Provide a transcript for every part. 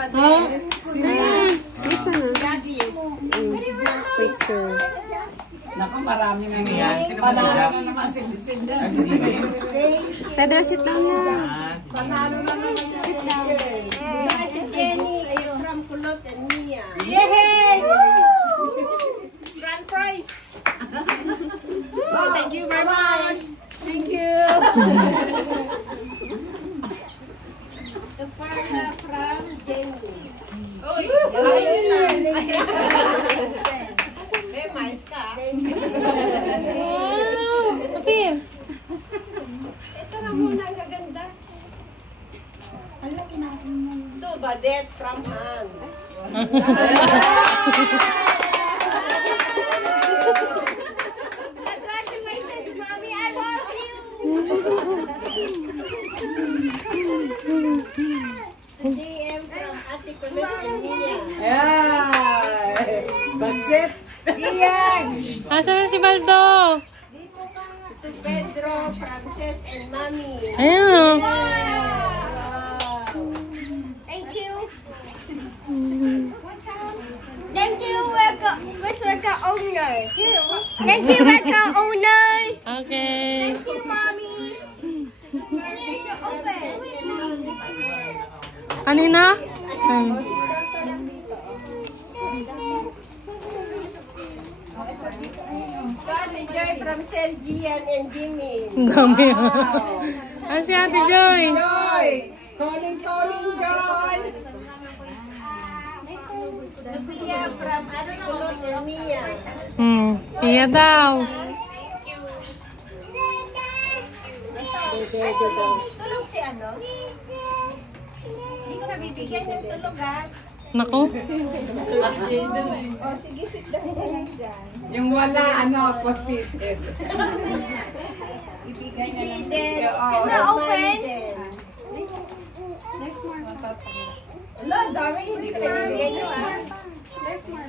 Isa na. Picture. Naku, marami na niyan. Panalo na naman si Lucinda. Pedro, sit down na. Panalo na naman si Jenny from Kulot and Mia. Yay! Grand prize. Oh, thank you very much. Thank you. The Parla from Jenny. Oy, ayun na. Mais ka. Kapil. Ito na muna ang gaganda. Ito, Badet from Han. Congratulations, Mommy. I love you. DM from Ate Kulot and Mia. Ay! Basit! Iyan! Asa na si Baldo? Ito, Pedro, Frances, and Mommy. Ayun. Thank you. Thank you, Weka. Let's Weka owner. Thank you, Weka owner. Okay. Thank you, Mommy. Kanina? God and Joy from Sel Gian and Jimmy. Ang dami. Ano si Ate Joy? Joy! Calling, Joy! Pia from Ate Kulot and Mia. Iya daw. Tulog si ano? Hindi ko nabibigyan yung tulog ha. Naku. Yung wala, papitin. Ibigay niya lang sa'yo. Can I open? Wala, dami. Hindi ko nabibigyan nyo ha. Sis from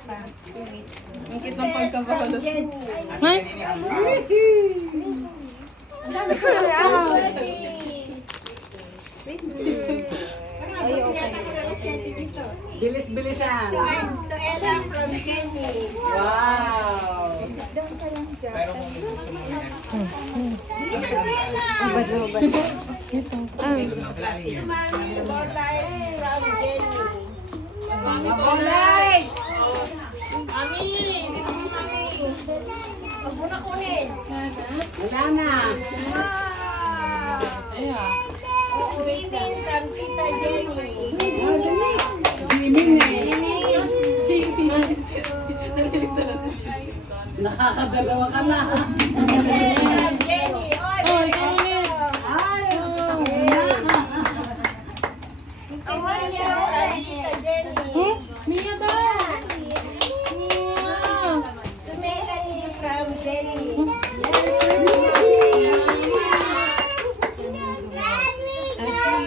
Jenny. Ay? Bilis-bilisan. To Ella from Jenny. Wow! To Mami Borlay from Jenny. Alright! Mami! Huwag mo na kunin. Wala na. Vivian from Tita Jenny. Jimmy na Nakakadalawa ka na. From Jenny. Oh, ikaw ulit. Amalia from Tita Jenny. Mia daw. Mia. To Melanie from Jenny.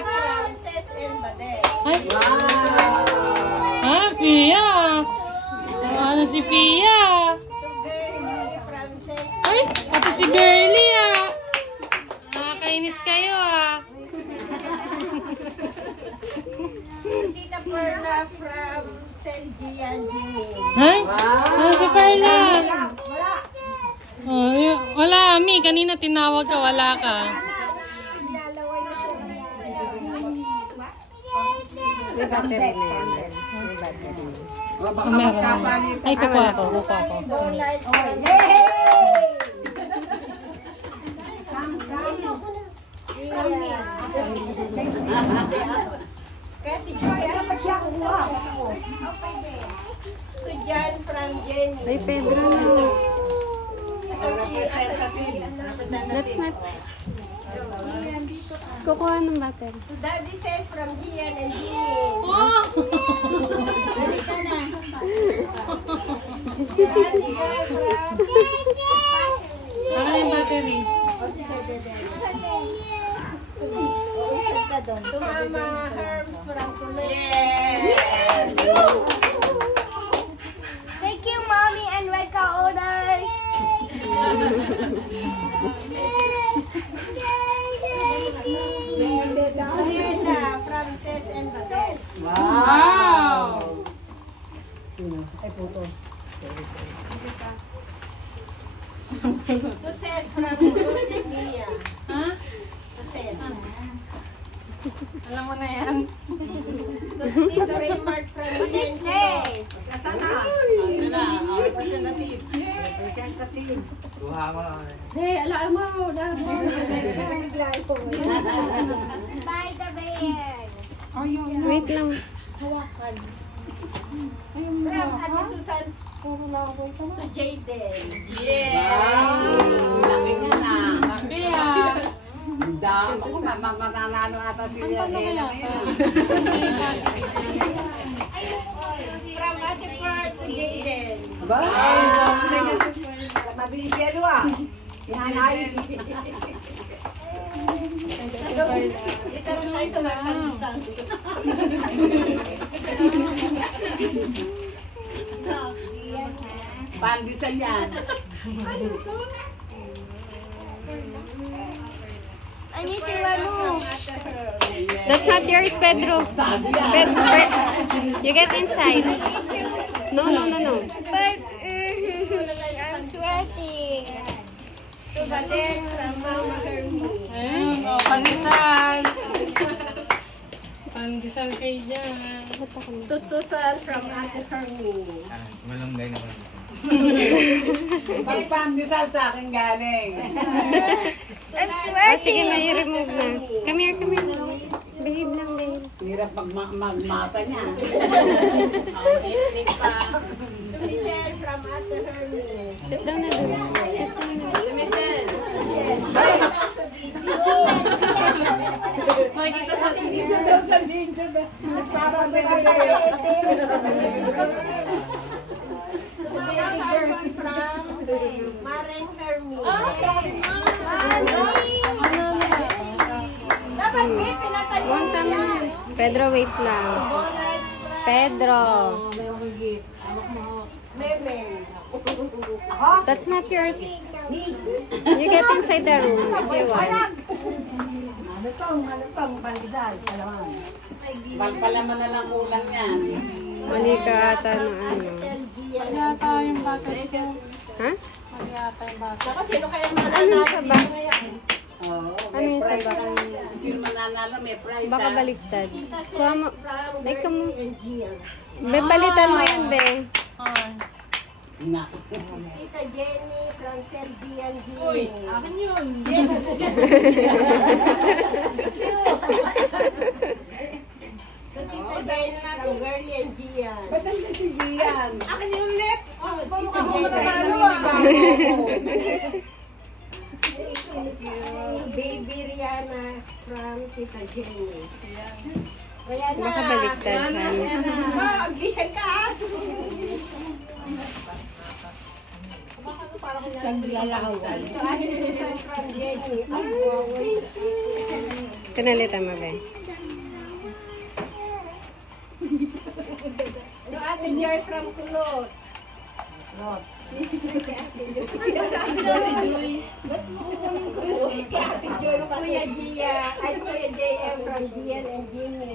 Frances and Badet. Ay. Wow! Ah, Pia. Ano si Pia? To Girlie, Frances. Ay, ito si Girlie ah. Nakakainis kayo ah. To Tita Perla from Selgian Jimmy. Ay? Ano si Perla? Oh, wala, Mi. Kanina tinawag ka, wala ka. May battery na yan. Baka Meron. magkabali. Ay, kukuha ko, kukuha ko. To John from Jenny. Ay, Pedro na. Representative. That's not... Kukuha ng battery. To Daddy says from Gian and Jimmy. Halika na. Daddy guy from... Saan yung battery? To Mama Herms from Kulot. Yes! Thank you, Mommy and Weka Oday. Ayala, Frances and Badet. Wow! puto. Success from Ruth and Mia. Ha? Success. Alam mo na yan. Tito Raymart from What is this? Kasana. Representative. Representative. Kuha mo. Hey, alam mo. By the bag. Wait lang. From Ate Susan to Jayden. Laki niya na. Laki ah. Ako, mananalo ata si Ang tanda Ella kaya ngayon. From Ate Pearl to Jayden. Ba? Mabilis yan ah. Nanay. Ito rin tayo sa nagpandisan. Pandesal yan. I need to remove. That's not yours, Pedro. You get inside. No. But I'm sweating. Tubatin from Mama Hermie. Ayun, oh, pandesal. Pandesal kayo dyan. To Susan from Ate Hermie. Malunggay na May pandesal sa akin galing. I'm Sige, sweating. may remove na. Come here. Behave lang, behave. Hirap magmasa niya. To Michelle from Ate Hermie. Sit down na doon. Sit down na. Dito daw sa video. Para From Maren Hermie. Dapat may pinatay. One time na. Pedro, wait lang. Pedro. Meme. That's not yours. You get inside the room if you want. Pagpalaman na lang ulang yan. Mali ka ata ng ano. Mali ata yung bata. Ha? Mali ata yung bata. Sino kaya Ano sa ba? Oo, Ano may yung prize. sabak? Sino mananalo, may prize. Baka ah. baliktad. Kuha mo. Ay, kamu. and Gian. Be, balitan mo yun, be. Ay. Nga. Tita Jenny from Selvian Gini. Akin yun. Tita Jenny from Girly and Gian. Ba't nandiyan si Gian? Akin yung net. Tita Jenny. Baby Rihanna from Tita Jenny. Kaya na. Baka baliktad, Han. Gising ka. Naglalawan. Ito Ate Susan from Jenny. Ang buwaway. Kanalita mo, be. Ito Ate Joy from Kulot. Ate Joy, Kuya Gia. Ay, Kuya JM from Gian and Jimmy.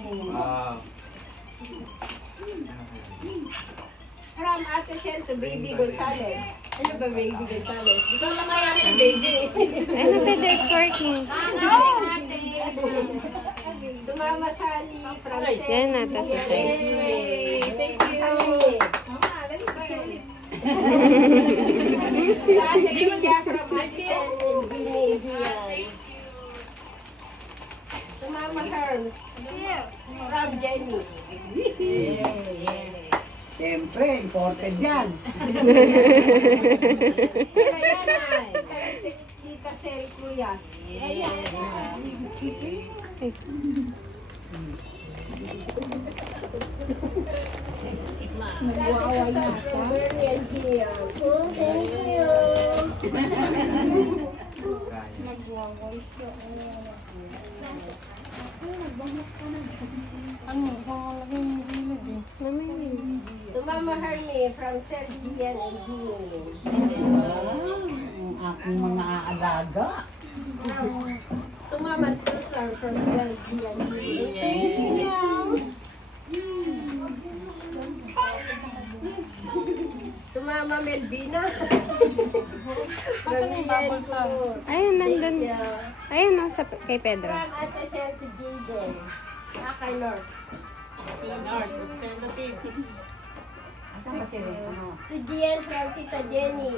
From Ate Sen to Baby Gonzales. Ano ba Baby Gonzales? Ito lang kaya si Baby. Ano, Pedro, it's working. Tumama Sally from Sen. Yan na, tas sa side. Yay! Thank you. Ate Julia from Ate Sen and Ginny Gian. Tumama Herms from Jenny. Siyempre, imported yan. Kaya na. Si Tita Sel Cruyas. Nagwawa na siya. Oh, thank you. Ano? Pangalagay yung gilid eh. Tumama Hermie from Sergian and Gini. Ang aking mga aalaga. Tumama Susan from Sergian and Gini. Thank you. Mama Melvina. Asan yung bubble sa? Ayun, nandun. Ayun, no, sa, kay Pedro. From Ate Sel to Jaden. Kay Lord. Asan ba si Rico? To Gian from Tita Jenny.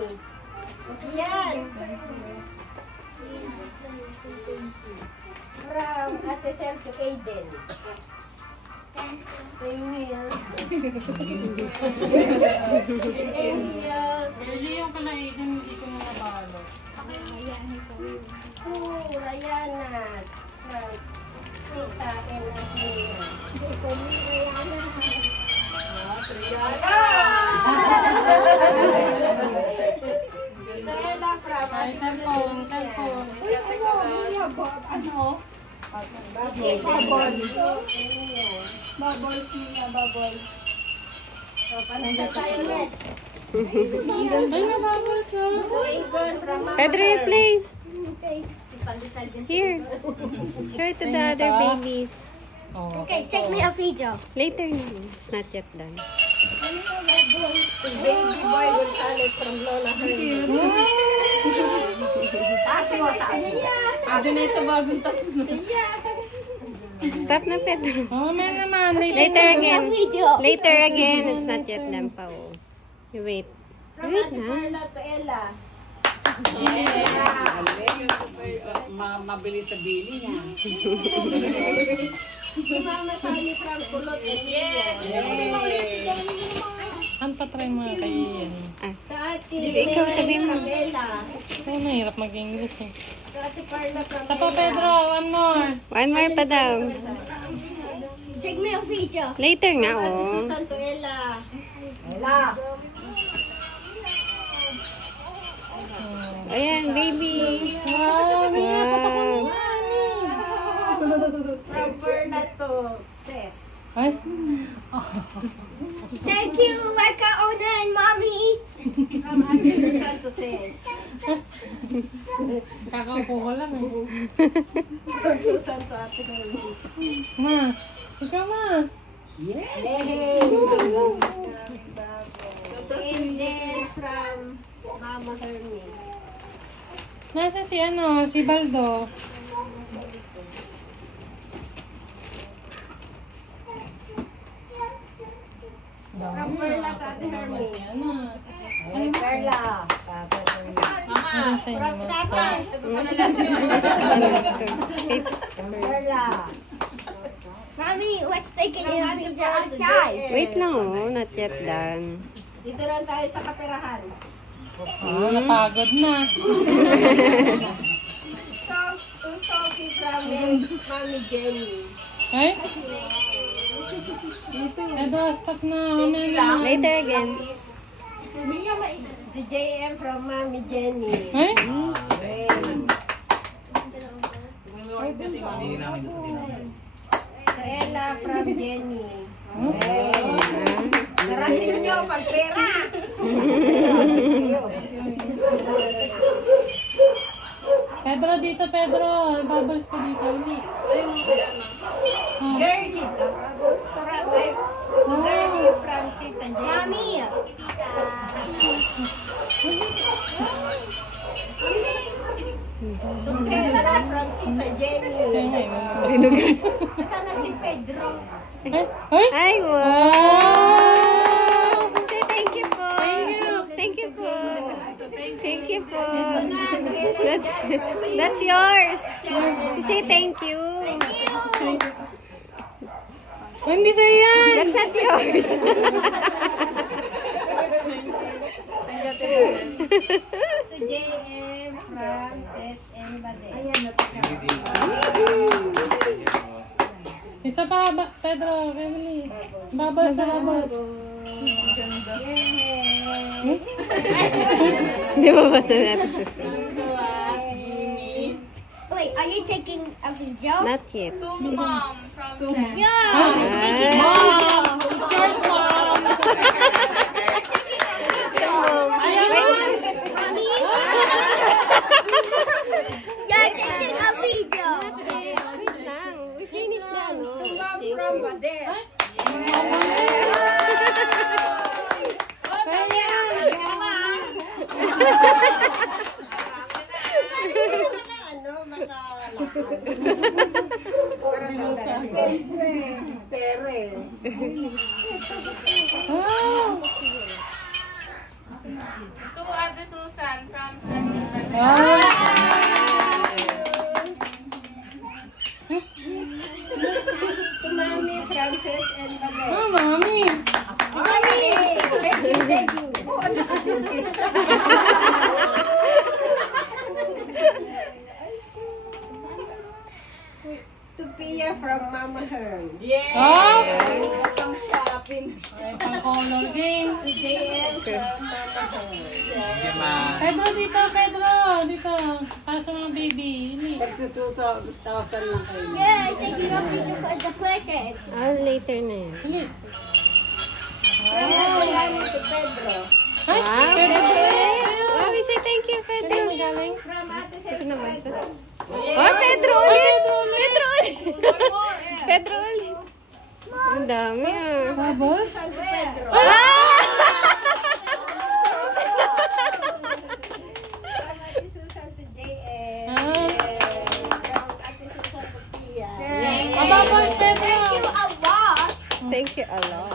Gian. From Ate Sel to Aiden. Emil. Early yung kalaitan, hindi ko na nabalo. Rayana. From Tita and Athena. Stella from Ay, cellphone. Bubbles niya, bubbles. Ay, nabubble sa. Pedro, you play. Here. Show it to the other babies. Oh. Okay, take me a video. Later na. It's not yet done. Baby boy Gonzalez from Lola Herman. Stop na, Pedro. Oh, man naman. Later again. Video. Later again. It's not yet done pa, oh. You wait. From Wait Ate na. Carla to Ella. Mabilis sa bili niya. Mama Sally from Kulot and Ang patry mga kaiyan. Ah. Sa Ate Ikaw, sabihin mo. from Ella. Ay, mahirap mag-English eh. Sa Ate Carla from Sa pa, Pedro. One more. One more pa daw. Take me a video. Later nga, Ate oh. Susan to Ella. Ayan, baby. Wow, Wow. From Perla to Ses. Ay, Thank you, Weka, Ona, and Mommy. From Ate Susan to Ses. kakaupo ko lang eh. From Susan to Ate Hermie. Ma, ikaw ma. And then from Mama Hermie. Nasa si ano, si Baldo. From Perla to Ate Si Hermie. ano. Perla. Ano sa inyo ma? Perla. Mommy, let's take a video outside. Wait lang, oh. Not yet done. Dito lang tayo sa kaperahan. Ah, napagod na. Sophie from Mami Jenny. Ay? Edo, stop na. Mamaya na. Later again. The JM from Mami Jenny. Ay? Hindi namin sabihin. Sa Ella from Jenny. Narasin nyo pag pera. Pedro, dito, Pedro. Bubbles ko dito. Uli. Girlie. Tapos Girlie from Tita Jenny. Mommy. Tukela from Tita Jenny. Sana si Pedro. Ay? Ay? Ay, wow! Say thank you po. Thank you po. Thank you po. That's yours. Say thank you. Hindi sa'yo yan. That's not yours. JM from SM Bade. Isa pa, Pedro, Emily. Bubbles na bubbles. Hindi mo basta natin susunod. Wait, are you taking a video? Not yet. Yeah, I'm taking a Mom! video. It's yours, Mom! Mommy? Yeah, I'm taking a video. Wait lang. We finished na, no? From Bade. Sa'yo yan. Wow! To Ate Susan from San Wow! To Mami, Frances, and Badet. Oh, mami! Mami! Thank you. Oh, ano kasi? To Pia from Mama Herms. Oh! Pang shopping. Pang color game. To JM from Mama Herms. Sige, ma. Pedro, dito, Pedro! Dito. Para sa mga baby. Ini. Tagto 2,000 lang kayo. Yeah, taking a picture for the presents. Later na yan. Dali. Ayan, to Pedro. Ay, Wow, Pedro! Pedro! Oh, we say thank you, Pedro. From Ate Sel to Pedro. Oh, Pedro ulit! Pedro ulit! Pedro ulit! Ang dami ah. Babos? To Pedro. Ah! From Ate Susan to JM. Ah. From Ate Susan to Pia. Babos, Pedro! Thank you a lot. Thank you a lot.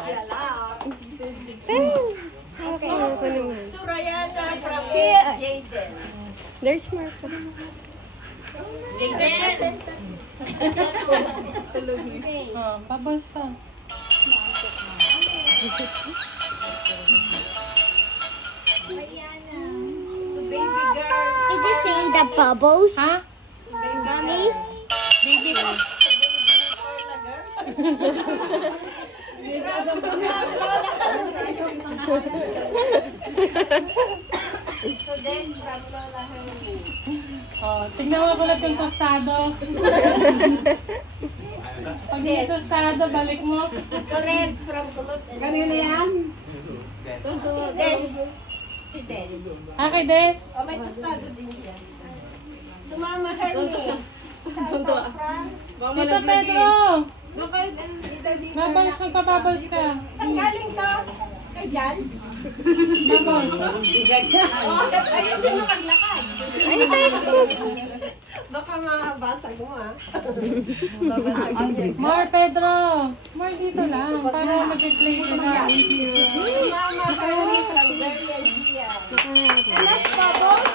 Okay. Ako naman. To Rayana from Yeah. Jaden. There's more pa. Oh, babos pa. To baby girl. Did you see the bubbles? Ha? Mommy? Baby pa. To Des from Lola Hermie. Oh, tignan mo pala yung tostado. Pag hindi tostado, balik mo. To Rebs from Kulot. Kanina yan? Des. Si Des. Ah, kay Des. Oh, may tostado din siya. To Mama Hermie. Dito, Pedro. Dito. Babos, magpababos ka. Saan galing to? Kay Jan? Babos. Ayun sino maglakad. Ay, sa school. Baka mabasag mo ah. More, Pedro. More dito lang. Para mag-play ka na. Mama Hermie from Darian Gia. Enough bubbles?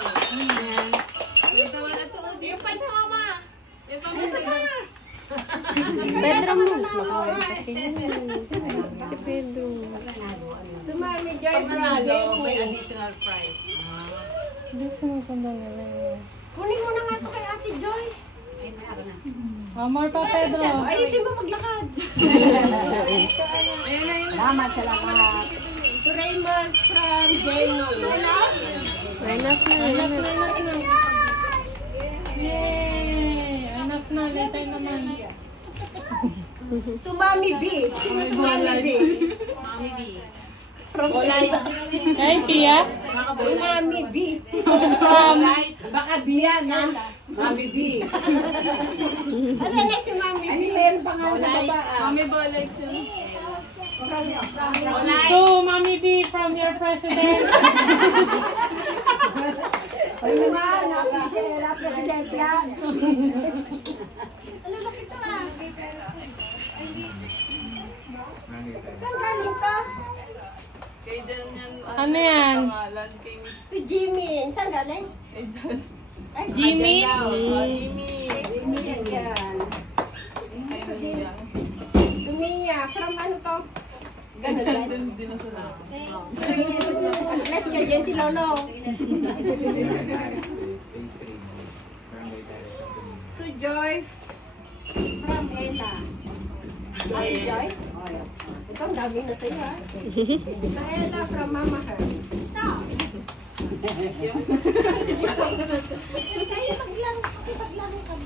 Yung pa sa mama. Pedro mo. Kasi si Pedro. To Mami Joy from Jenny. Hindi sinusundan nila yun. Kunin mo na nga ito kay Ate Joy. Oh, more pa, Pedro. Ayusin mo maglakad. Salamat, salamat. To Raymond from Jenny. Enough na, enough. Yay! Enough na. Later naman. To Mami B. Mami B. From Ay, Pia. Mami B. Baka di yan, ha? Mami D. Ano na si Mami B? Ano meron pa nga sa baba, ah? To Mami B from your president. Ay, naman, na president yan. Ano ba ito ah? Saan galing to? Ano yan? To Jimmy. Saan galing? Jimmy? Jimmy yan. To Mia. From ano to? Ganun din. Bless ka dyan, Lolo. To Joy. From Ella. Ate Joy? Ito ang dami na sa'yo ha. To Ella from Mama Herms. Stop! Kaya paglaro kami.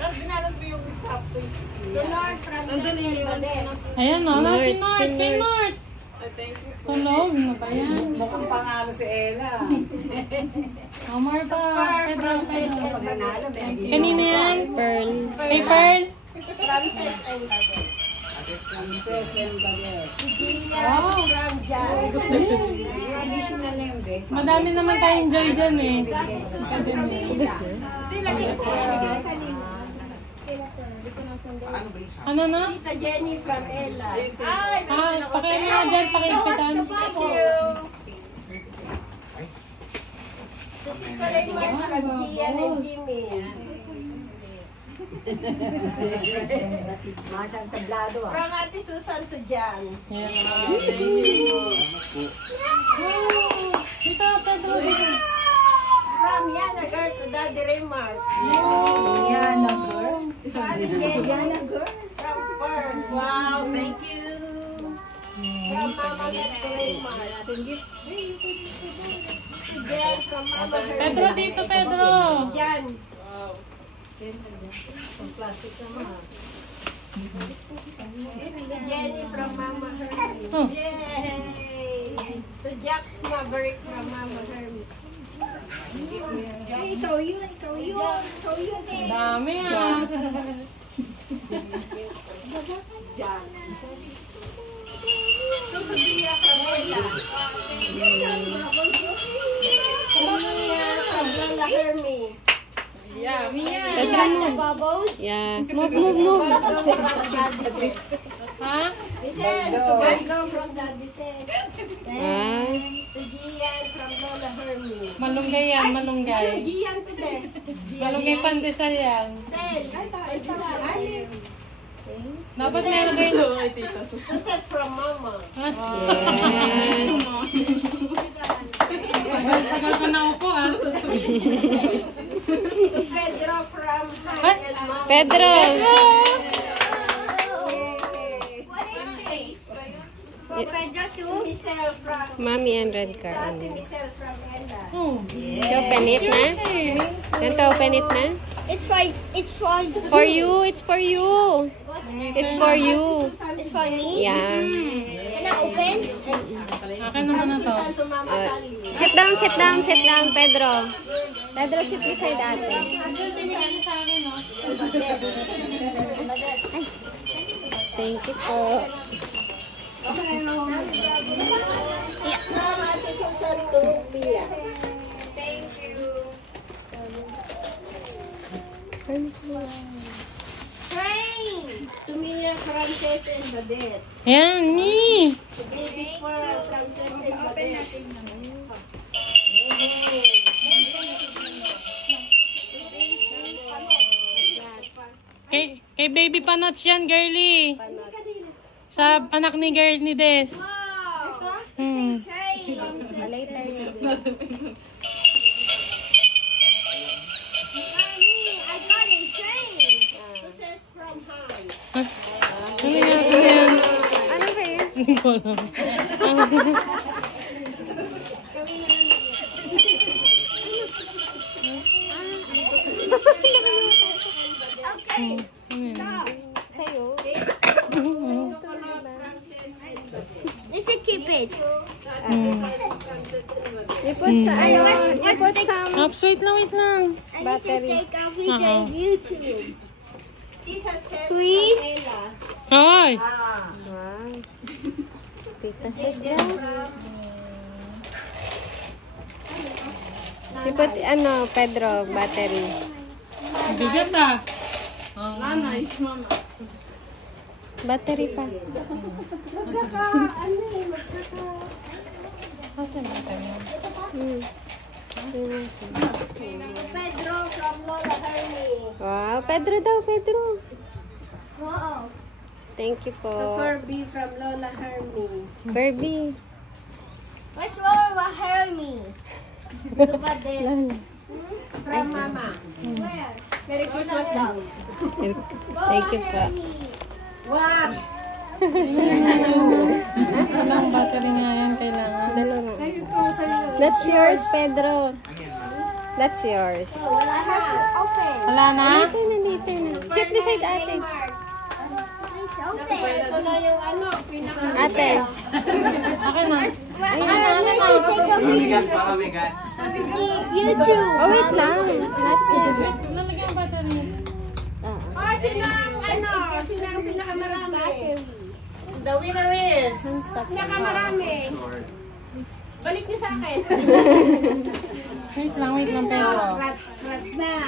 Pero binalan ko yung stop to Lord from Badet. Ayan o. No, si North. Kay North. Tulog na ba yan? Mukhang pangalo si Ella. Oh, more pa. Pedro, Pedro. Banalo, baby. Kanina yan? Pearl. Kay Pearl. Frances and Badet. Princess and Badet. Wow. From Jan. Additional name, babe. Madami naman tayong joy dyan eh. Ubus na. Lagay ko. Paano ba yung Ano na? Tita Jenny from Ella. Pakiano nga dyan, pakiipitan. Thank you. Tita Raymar from Gian and Jimmy. From Ate Susan to Jan. Dito, Pedro, dito. From Yana Girl to Daddy Raymar. Yana girl. Ate Jenny from Pearl. Wow, thank you. From Mama Girl to Raymar. Jan from Mama Girl. Pedro, dito, Pedro. Jan. To Jenny from Mama Hermie. Oh. Yay! To Jax Maverick from Mama Hermie. Ikaw yun. Dami ah. To Sophia from Ella. Sophia from Lola Hermie. Pedro, move. Yeah. Move. Ha? Michelle, to Pedro from Daddy Seth. Ah. To Gian from Lola Hermie. Malunggay yan, malunggay. Gian to Des. Malunggay pandesal yan. Sel. Ay, Dapat meron kayo. this is from Mama. Tagal ka na upo ah. To Pedro from Han and Mama. Pedro. For Pedro To too. Michelle from Mommy and red car. Ate Michelle from Ella. Oh. Open it na. Ganito, open it na. It's for For you. It's for you. It's for you. It's for me. Yeah. Can I open? Akin naman na to. To Mama Sally. Sit down, Pedro. Pedro, sit beside ate. Sa akin, no? Thank you po. From Ate Susan to Pia. Thank you. Train. To Mia Frances and Badette. Yan, me. To Baby Pearl Frances and Badette. Kay baby panots yan, girly. Sa anak ni girl ni Des. Hmm. Train. Later. Mommy, I got a train. This is from Han. Ano yan? Ano ba yun? Hindi ko alam. Okay. Stop. Sa'yo. You should keep it. You put sa, Ay, ano, what's you put the- some Oops, wait lang. I need Battery. to take a video on YouTube. Tisa says Please? from Ella. Ay! Wow. Tita sister. You put, ano, Pedro, battery. Bigat ah. Battery pa. Kasi battery yan. Pedro from Lola Hermie. Wow, Pedro daw, Pedro. Wow. Thank you To po. Furby from Lola Hermie. Barbie. What's wrong with Hermie? To Badette. From Mama. Where? Merry Christmas daw. Thank you po. Wow! Walang battery nga yan kailangan. Dalawa. That's yours, Pedro. That's yours. I have to open. Wala na? Dito na. Sit beside ate. Please open. Ito na yung ano, pinaka... Ate. Akin na. I need to take a video Baka may gas. on YouTube. Oh, wait lang. Not yet. Lalagyan ang battery. Oh, sino ang ano? Sino ang pinakamarami? The winner is... Pinakamarami. Balik niyo sa akin. Wait lang, Pedro. Scratch na.